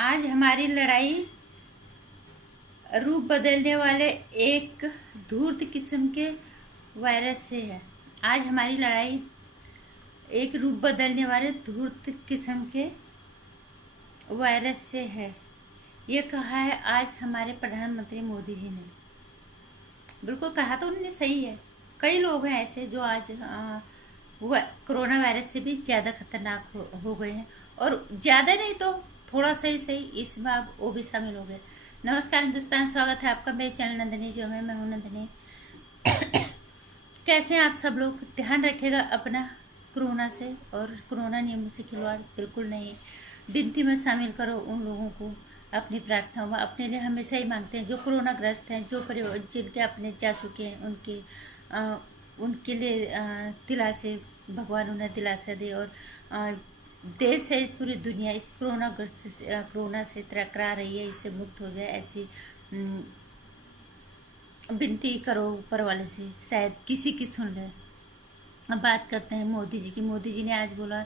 आज हमारी लड़ाई रूप बदलने वाले एक धूर्त किस्म के वायरस से है। आज हमारी लड़ाई एक रूप बदलने वाले धूर्त किस्म के वायरस से है। ये कहा है आज हमारे प्रधानमंत्री मोदी जी ने। बिल्कुल कहा तो उन्होंने सही है। कई लोग हैं ऐसे जो आज कोरोना वायरस से भी ज़्यादा खतरनाक हो गए हैं, और ज़्यादा नहीं तो थोड़ा सही इसमें आप वो भी शामिल हो गए। नमस्कार हिंदुस्तान, स्वागत है आपका मेरे चैनल नंदिनी जो में। मैं हूँ नंदिनी। कैसे हैं आप सब लोग? ध्यान रखिएगा अपना कोरोना से, और कोरोना नियमों से खिलवाड़ बिल्कुल नहीं। विनती में शामिल करो उन लोगों को अपनी प्रार्थनाओं में। अपने लिए हमेशा ही मांगते हैं जो कोरोना ग्रस्त हैं, जो परिवार जिनके अपने जा चुके हैं, उनके लिए दिलासे, भगवान उन्हें दिलासा दे, और देश से पूरी दुनिया इस कोरोना से टकरा रही है, इससे मुक्त हो जाए, ऐसी विनती करो ऊपर वाले से, शायद किसी की सुन ले। अब बात करते हैं मोदी जी की। मोदी जी ने आज बोला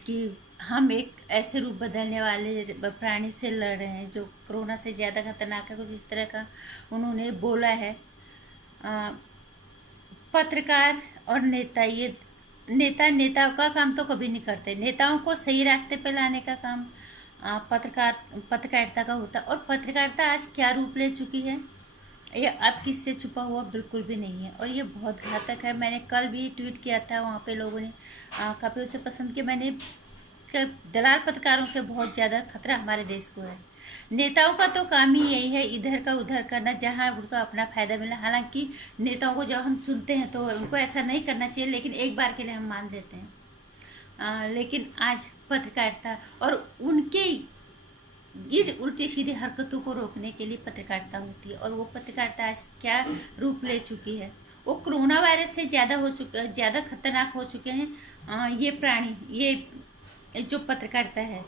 कि हम एक ऐसे रूप बदलने वाले प्राणी से लड़ रहे हैं जो कोरोना से ज़्यादा खतरनाक है, कुछ इस तरह का उन्होंने बोला है। पत्रकार और नेता, ये नेताओं का काम तो कभी नहीं करते। नेताओं को सही रास्ते पे लाने का काम पत्रकारिता का होता है। और पत्रकारिता आज क्या रूप ले चुकी है, ये अब किससे छुपा हुआ बिल्कुल भी नहीं है, और ये बहुत घातक है। मैंने कल भी ट्वीट किया था, वहाँ पे लोगों ने काफ़ी उसे पसंद किया। मैंने दलाल पत्रकारों से बहुत ज़्यादा खतरा हमारे देश को है। नेताओं का तो काम ही यही है, इधर का उधर करना, जहां उनको अपना फायदा मिला। हालांकि नेताओं को जब हम सुनते हैं तो उनको ऐसा नहीं करना चाहिए, लेकिन एक बार के लिए हम मान देते हैं। लेकिन आज पत्रकारिता और उनके ये उल्टी सीधी हरकतों को रोकने के लिए पत्रकारिता होती है, और वो पत्रकारिता आज क्या रूप ले चुकी है। वो कोरोना वायरस से ज़्यादा खतरनाक हो चुके हैं ये प्राणी, ये जो पत्रकारिता है।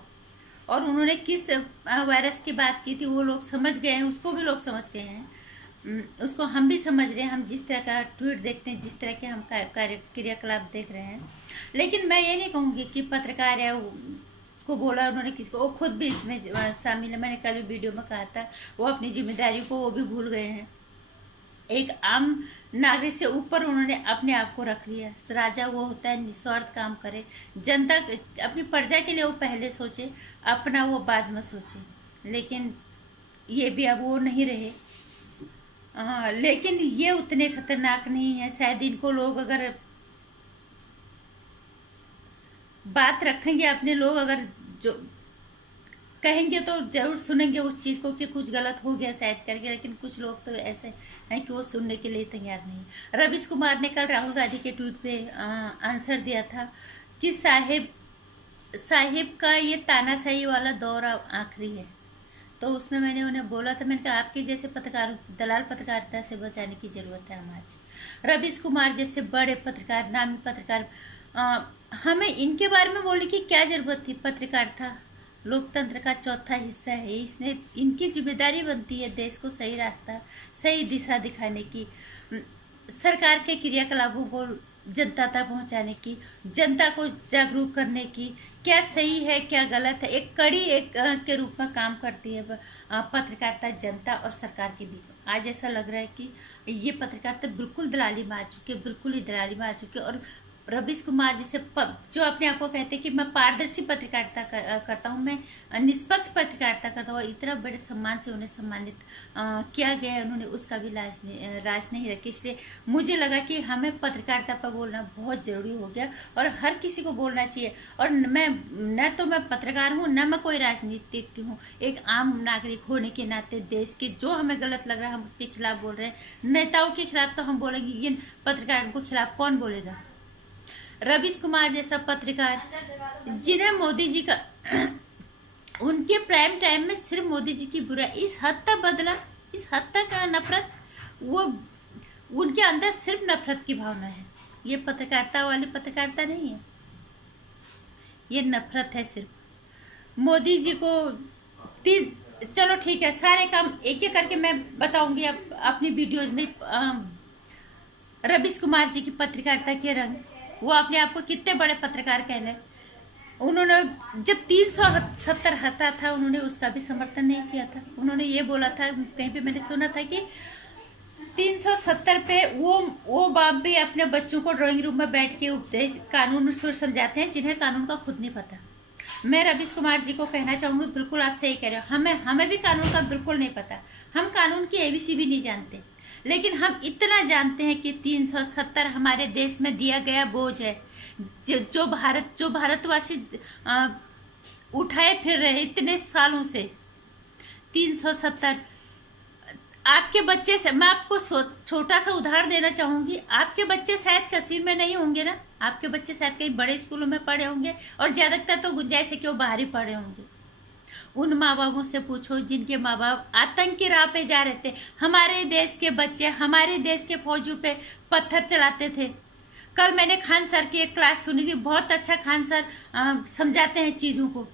और उन्होंने किस वायरस की बात की थी वो लोग समझ गए हैं, उसको भी लोग समझ गए हैं, उसको हम भी समझ रहे हैं। हम जिस तरह का ट्वीट देखते हैं, जिस तरह के हम क्रियाकलाप देख रहे हैं। लेकिन मैं ये नहीं कहूँगी कि पत्रकार है को बोला उन्होंने किसको, वो खुद भी इसमें शामिल है। मैंने कल वीडियो में कहा था, वो अपनी जिम्मेदारी को वो भी भूल गए हैं। एक आम नागरिक से ऊपर उन्होंने अपने आप को रख लिया। राजा वो होता है निस्वार्थ काम करे, जनता अपनी प्रजा के लिए वो पहले सोचे, अपना वो बाद में सोचे। लेकिन ये भी अब वो नहीं रहे। लेकिन ये उतने खतरनाक नहीं है। शायद इनको लोग अगर बात रखेंगे, अपने लोग अगर जो कहेंगे तो जरूर सुनेंगे उस चीज़ को कि कुछ गलत हो गया शायद करके। लेकिन कुछ लोग तो ऐसे हैं कि वो सुनने के लिए तैयार नहीं। रवीश कुमार ने कल राहुल गांधी के ट्वीट पे आंसर दिया था कि साहिब का ये तानाशाही वाला दौर आखिरी है। तो उसमें मैंने उन्हें बोला था, मैंने कहा आपके जैसे पत्रकार, दलाल पत्रकारिता से बचाने की जरूरत है हम आज। रवीश कुमार जैसे बड़े पत्रकार, नामी पत्रकार, हमें इनके बारे में बोलने की क्या जरूरत थी? पत्रकारिता लोकतंत्र का चौथा हिस्सा है। इसने इनकी जिम्मेदारी बनती है देश को सही रास्ता, सही दिशा दिखाने की, सरकार के क्रियाकलापों को जनता तक पहुंचाने की, जनता को जागरूक करने की, क्या सही है क्या गलत है, एक कड़ी के रूप में काम करती है पत्रकारिता जनता और सरकार के बीच। आज ऐसा लग रहा है कि ये पत्रकारिता बिल्कुल दलाली में आ चुकी है, बिल्कुल ही दलाली में आ चुकी है। और रवीश कुमार जिसे जो अपने आप को कहते हैं कि मैं पारदर्शी पत्रकारिता करता हूँ, मैं निष्पक्ष पत्रकारिता करता हूँ, इतना बड़े सम्मान से उन्हें सम्मानित किया गया है, उन्होंने उसका भी राज नहीं रखी। इसलिए मुझे लगा कि हमें पत्रकारिता पर बोलना बहुत जरूरी हो गया, और हर किसी को बोलना चाहिए। और मैं पत्रकार हूँ, न मैं कोई राजनीतिक हूँ। एक आम नागरिक होने के नाते देश के जो हमें गलत लग रहा है हम उसके खिलाफ बोल रहे हैं। नेताओं के खिलाफ तो हम बोलेंगे, ये पत्रकारों के खिलाफ कौन बोलेगा? रवीश कुमार जैसा पत्रकार जिन्हें मोदी जी का उनके प्राइम टाइम में सिर्फ मोदी जी की बुराई इस हद तक बदला, इस हद तक नफरत, वो उनके अंदर सिर्फ नफरत की भावना है। ये पत्रकारिता वाली पत्रकारिता नहीं है, ये नफरत है सिर्फ। मोदी जी को चलो ठीक है, सारे काम एक एक करके मैं बताऊंगी अपनी वीडियोज में। रवीश कुमार जी की पत्रकारिता के रंग, वो अपने आप को कितने बड़े पत्रकार कह रहे, उन्होंने जब 370 हटा था, उन्होंने उसका भी समर्थन नहीं किया था। उन्होंने ये बोला था, कहीं पे मैंने सुना था कि 370 पे वो बाप भी अपने बच्चों को ड्राइंग रूम में बैठ के उपदेश कानून समझाते हैं जिन्हें कानून का खुद नहीं पता। मैं रवीश कुमार जी को कहना चाहूंगी, बिल्कुल आप सही कह रहे हो। हमें भी कानून का बिल्कुल नहीं पता, हम कानून की एबीसी भी नहीं जानते, लेकिन हम इतना जानते हैं कि 370 हमारे देश में दिया गया बोझ है, जो भारतवासी उठाए फिर रहे इतने सालों से। 370 आपके बच्चे से, मैं आपको छोटा सा उदाहरण देना चाहूंगी। आपके बच्चे शायद कश्मीर में नहीं होंगे ना, आपके बच्चे शायद कहीं बड़े स्कूलों में पढ़े होंगे, और ज्यादातर तो गुंजाइश है कि वो बाहर ही पढ़े होंगे। उन माँ बापों से पूछो जिनके माँ बाप आतंक की राह पे जा रहे थे। हमारे देश के बच्चे हमारे देश के फौजियों पे पत्थर चलाते थे। कल मैंने खान सर की एक क्लास सुनी थी, बहुत अच्छा खान सर समझाते हैं चीजों को।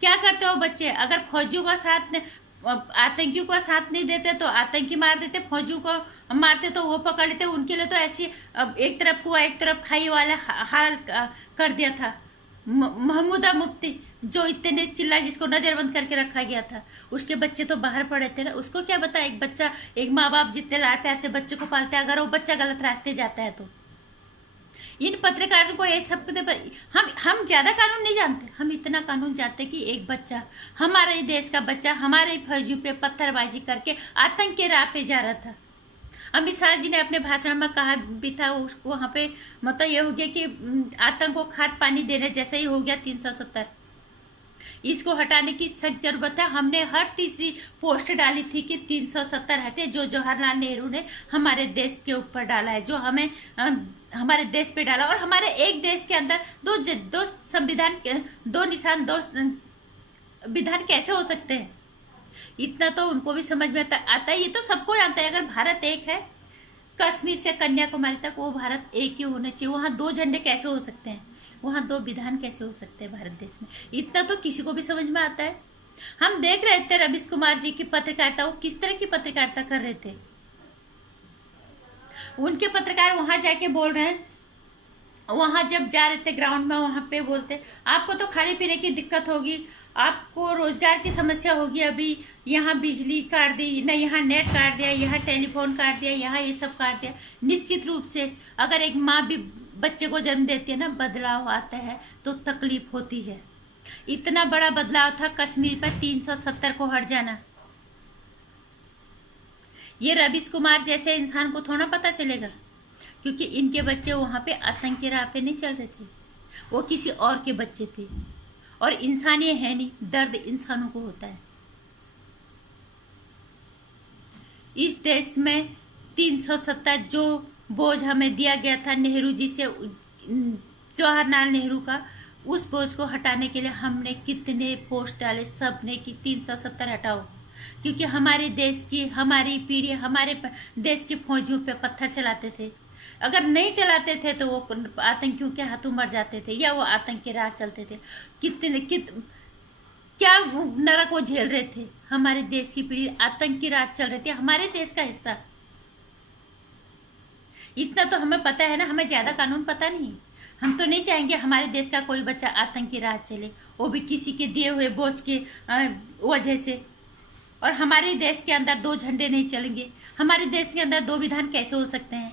क्या करते हो बच्चे, अगर फौजियों का साथ आतंकियों का साथ नहीं देते तो आतंकी मार देते, फौजियों को मारते तो वो पकड़ लेते। उनके लिए तो ऐसी एक तरफ कुआं एक तरफ खाई वाला हाल कर दिया था। महमूदा मुफ्ती जो इतने चिल्ला, जिसको नजरबंद करके रखा गया था, उसके बच्चे तो बाहर पड़े थे ना। उसको क्या बता, एक बच्चा, एक माँ बाप जितने लाड प्यार से बच्चे को पालते हैं, अगर वो बच्चा गलत रास्ते जाता है तो इन पत्रकारों को ये सब हम ज्यादा कानून नहीं जानते। हम इतना कानून जानते कि एक बच्चा, हमारे देश का बच्चा हमारे फौजियों पे पत्थरबाजी करके आतंक के राह पे जा रहा था। अमित शाह जी ने अपने भाषण में कहा भी था, उसको वहां पे मतलब ये हो गया कि आतंक को खाद पानी देने जैसा ही हो गया 370। इसको हटाने की सख्त जरूरत है। हमने हर तीसरी पोस्ट डाली थी कि 370 हटे, जो जवाहरलाल नेहरू ने हमारे देश के ऊपर डाला है, जो हमें हमारे देश पे डाला। और हमारे एक देश के अंदर दो संविधान, दो निशान, दो विधान कैसे हो सकते हैं? इतना तो उनको भी समझ में आता है। ये तो सबको जानता है, अगर भारत एक है, कश्मीर से कन्याकुमारी तक, वो भारत एक ही होना चाहिए। वहां दो झंडे कैसे हो सकते हैं? वहां दो विधान कैसे हो सकते हैं भारत देश में? इतना तो किसी को भी समझ में आता है। हम देख रहे थे रवीश कुमार जी की पत्रकारिता, वो किस तरह की पत्रकारिता कर रहे थे। उनके पत्रकार वहां जाके बोल रहे हैं, वहां जब जा रहे थे ग्राउंड में, वहां पे बोलते आपको तो खाने पीने की दिक्कत होगी, आपको रोजगार की समस्या होगी, अभी यहाँ बिजली काट दी, न यहाँ नेट काट दिया, यहाँ टेलीफोन काट दिया, यहाँ ये सब काट दिया। निश्चित रूप से अगर एक माँ भी बच्चे को जन्म देती है ना, बदलाव आता है तो तकलीफ होती है। इतना बड़ा बदलाव था कश्मीर पर 370 को हट जाना। ये रवीश कुमार जैसे इंसान को थोड़ा पता चलेगा, क्योंकि इनके बच्चे वहां पे आतंक के राह पे नहीं चल रहे थे, वो किसी और के बच्चे थे। और इंसान ये है नहीं, दर्द इंसानों को होता है। इस देश में 370 जो बोझ हमें दिया गया था नेहरू जी से, जवाहरलाल नेहरू का, उस बोझ को हटाने के लिए हमने कितने पोस्ट डाले, सब ने कि 370 हटाओ। क्योंकि हमारे देश की, हमारी पीढ़ी, हमारे देश की फौजियों पे पत्थर चलाते थे। अगर नहीं चलाते थे तो वो आतंकियों के हाथों मर जाते थे, या वो आतंक के राह चलते थे। क्या नरक वो झेल रहे थे। हमारे देश की पीढ़ी आतंक की राह चल रही थी, हमारे देश का हिस्सा। इतना तो हमें पता है ना, हमें ज्यादा कानून पता नहीं। हम तो नहीं चाहेंगे हमारे देश का कोई बच्चा आतंक की राह चले, वो भी किसी के दिए हुए बोझ के वजह से। और हमारे देश के अंदर दो झंडे नहीं चलेंगे, हमारे देश के अंदर दो विधान कैसे हो सकते हैं?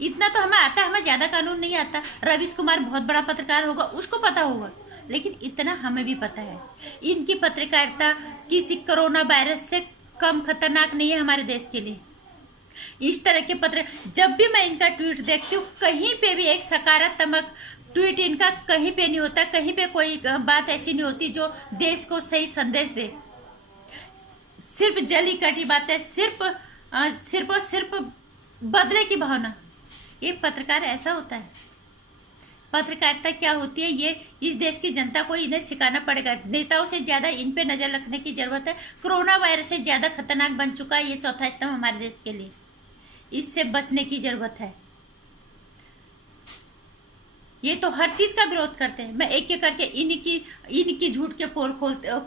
इतना तो हमें आता है, हमें ज्यादा कानून नहीं आता। रवीश कुमार बहुत बड़ा पत्रकार होगा, उसको पता होगा, लेकिन इतना हमें भी पता है। इनकी पत्रकारिता किसी कोरोना वायरस से कम खतरनाक नहीं है हमारे देश के लिए। इस तरह के पत्र, जब भी मैं इनका ट्वीट देखती हूँ, कहीं पे भी एक सकारात्मक ट्वीट इनका कहीं पे नहीं होता, कहीं पे कोई बात ऐसी नहीं होती जो देश को सही संदेश दे। सिर्फ जली कटी बातें, सिर्फ और सिर्फ बदले की भावना। एक पत्रकार ऐसा होता है। पत्रकारिता क्या होती है, ये इस देश की जनता को इन्हें सिखाना पड़ेगा। नेताओं से ज्यादा इन पे नजर रखने की जरूरत है। कोरोना वायरस से ज्यादा खतरनाक बन चुका है ये चौथा स्तंभ हमारे देश के लिए। इससे बचने की जरूरत है। ये तो हर चीज का विरोध करते हैं। मैं एक एक करके इनकी झूठ के पोल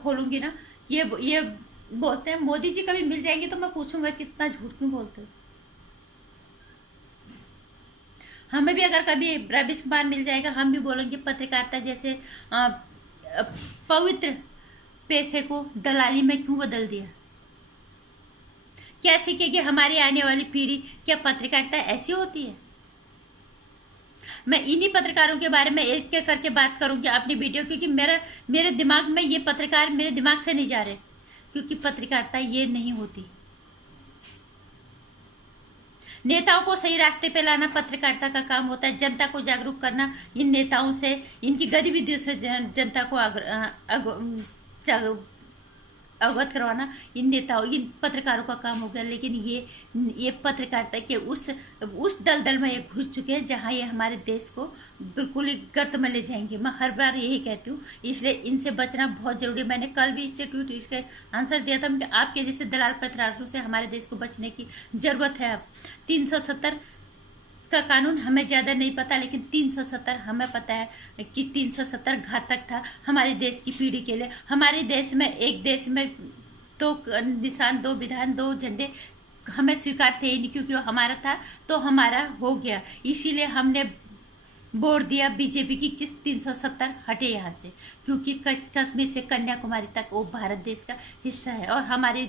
खोलूंगी ना। ये बोलते हैं मोदी जी कभी मिल जाएंगे तो मैं पूछूंगा कितना झूठ क्यों बोलते हो। हमें भी अगर कभी रवीश कुमार मिल जाएगा, हम भी बोलेंगे पत्रकारिता जैसे पवित्र पेशे को दलाली में क्यों बदल दिया। क्या सीखेगी हमारी आने वाली पीढ़ी? क्या पत्रकारिता ऐसी होती है? मैं इन्हीं पत्रकारों के बारे में एक एक करके बात करूंगी अपनी वीडियो, क्योंकि मेरे दिमाग में ये पत्रकार मेरे दिमाग से नहीं जा रहे, क्योंकि पत्रकारिता ये नहीं होती। नेताओं को सही रास्ते पे लाना पत्रकारिता का काम होता है। जनता को जागरूक करना इन नेताओं से, इनकी गतिविधियों से जनता को अवगत करवाना इन नेताओं, इन पत्रकारों का काम हो गया। लेकिन ये पत्रकारिता के उस दलदल में ये घुस चुके हैं जहां ये हमारे देश को बिल्कुल ही गर्त में ले जाएंगे। मैं हर बार यही कहती हूँ, इसलिए इनसे बचना बहुत जरूरी है। मैंने कल भी इससे ट्वीट इसका आंसर दिया था कि आपके जैसे दलाल पत्रकारों से हमारे देश को बचने की जरूरत है। अब 370 का कानून हमें ज्यादा नहीं पता, लेकिन 370 हमें पता है कि 370 घातक था हमारे देश की पीढ़ी के लिए। हमारे देश में, एक देश में 2 निशान, 2 विधान, 2 झंडे हमें स्वीकार थे ही नहीं, क्योंकि वो हमारा था तो हमारा हो गया। इसीलिए हमने वोट दिया बीजेपी की कि 370 हटे यहाँ से, क्योंकि कश्मीर से कन्याकुमारी तक वो भारत देश का हिस्सा है। और हमारे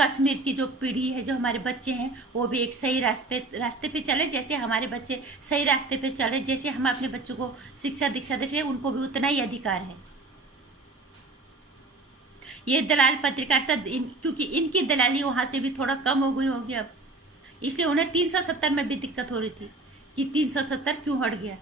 कश्मीर की जो पीढ़ी है, जो हमारे बच्चे हैं, वो भी एक सही रास्ते पे चले। जैसे हमारे बच्चे सही रास्ते पे चले, जैसे हम अपने बच्चों को शिक्षा दीक्षा देते, उनको भी उतना ही अधिकार है। ये दलाल पत्रकारिता, क्योंकि इनकी दलाली वहां से भी थोड़ा कम हो गई होगी अब, इसलिए उन्हें 370 में भी दिक्कत हो रही थी कि 370 क्यों हट गया।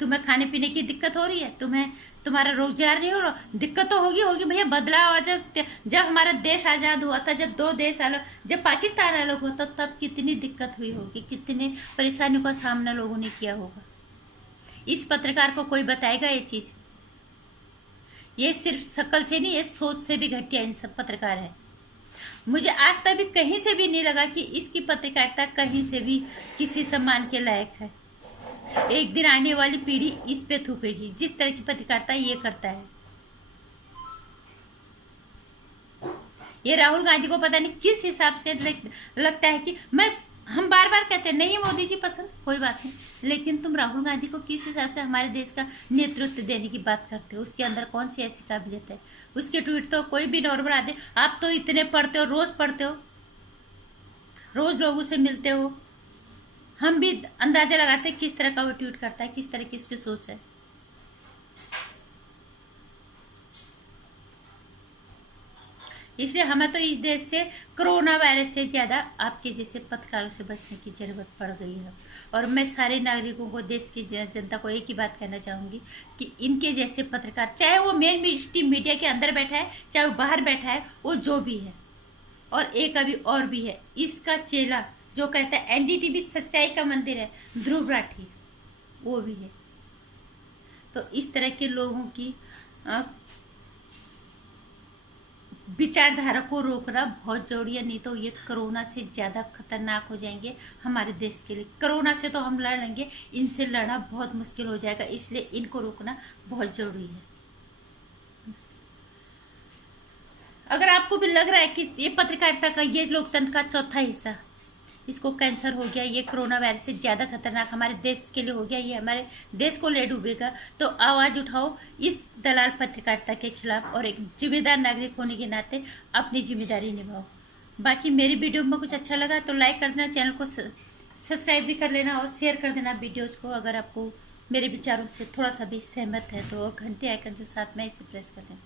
तुम्हें खाने पीने की दिक्कत हो रही है, तुम्हें तुम्हारा रोजगार नहीं हो रहा, दिक्कत तो होगी भैया। बदलाव जब हमारा देश आजाद हुआ था, जब 2 देश अलग, जब पाकिस्तान अलग हुआ था, तब कितनी दिक्कत हुई होगी, कितनी परेशानियों का सामना लोगों ने किया होगा। इस पत्रकार को कोई बताएगा ये चीज? ये सिर्फ शक्ल से नहीं, ये सोच से भी घटिया इन सब पत्रकार है। मुझे आज तक भी कहीं से भी नहीं लगा कि इसकी पत्रकारिता कहीं से भी किसी सम्मान के लायक है। एक दिन आने वाली पीढ़ी इस पे थूकेगी, जिस तरह की पत्रकारिता ये करता है। ये राहुल गांधी को पता नहीं किस हिसाब से लगता है कि हम बार बार कहते हैं नहीं मोदी जी पसंद, कोई बात नहीं, लेकिन तुम राहुल गांधी को किस हिसाब से हमारे देश का नेतृत्व देने की बात करते हो? उसके अंदर कौन सी ऐसी काबिलियत है? उसके ट्वीट तो कोई भी नॉर्मल आते, आप तो इतने पढ़ते हो, रोज पढ़ते हो, रोज लोगों से मिलते हो, हम भी अंदाजा लगाते हैं किस तरह का वो ट्वीट करता है, किस तरह की उसकी सोच है। इसलिए हमें तो इस देश से, कोरोना वायरस से ज्यादा आपके जैसे पत्रकारों से बचने की जरूरत पड़ गई है। और मैं सारे नागरिकों को, देश की जनता को एक ही बात कहना चाहूंगी कि इनके जैसे पत्रकार, चाहे वो मेन स्ट्रीम मीडिया के अंदर बैठा है, चाहे वो बाहर बैठा है, वो जो भी है, और एक अभी और भी है इसका चेला जो कहता है एनडीटीवी सच्चाई का मंदिर है, ध्रुव राठी, वो भी है। तो इस तरह के लोगों की विचारधारा को रोकना बहुत जरूरी है, नहीं तो ये कोरोना से ज्यादा खतरनाक हो जाएंगे हमारे देश के लिए। कोरोना से तो हम लड़ लेंगे, इनसे लड़ना बहुत मुश्किल हो जाएगा, इसलिए इनको रोकना बहुत जरूरी है। अगर आपको भी लग रहा है कि ये पत्रकारिता का, ये लोकतंत्र का चौथा हिस्सा, इसको कैंसर हो गया, ये कोरोना वायरस से ज्यादा खतरनाक हमारे देश के लिए हो गया, ये हमारे देश को ले डूबेगा, तो आवाज उठाओ इस दलाल पत्रकारिता के खिलाफ, और एक जिम्मेदार नागरिक होने के नाते अपनी जिम्मेदारी निभाओ। बाकी मेरी वीडियो में कुछ अच्छा लगा तो लाइक कर देना, चैनल को सब्सक्राइब भी कर लेना और शेयर कर देना वीडियोज को। अगर आपको मेरे विचारों से थोड़ा सा भी सहमत है तो घंटे आइकन जो साथ में इसे प्रेस कर देना।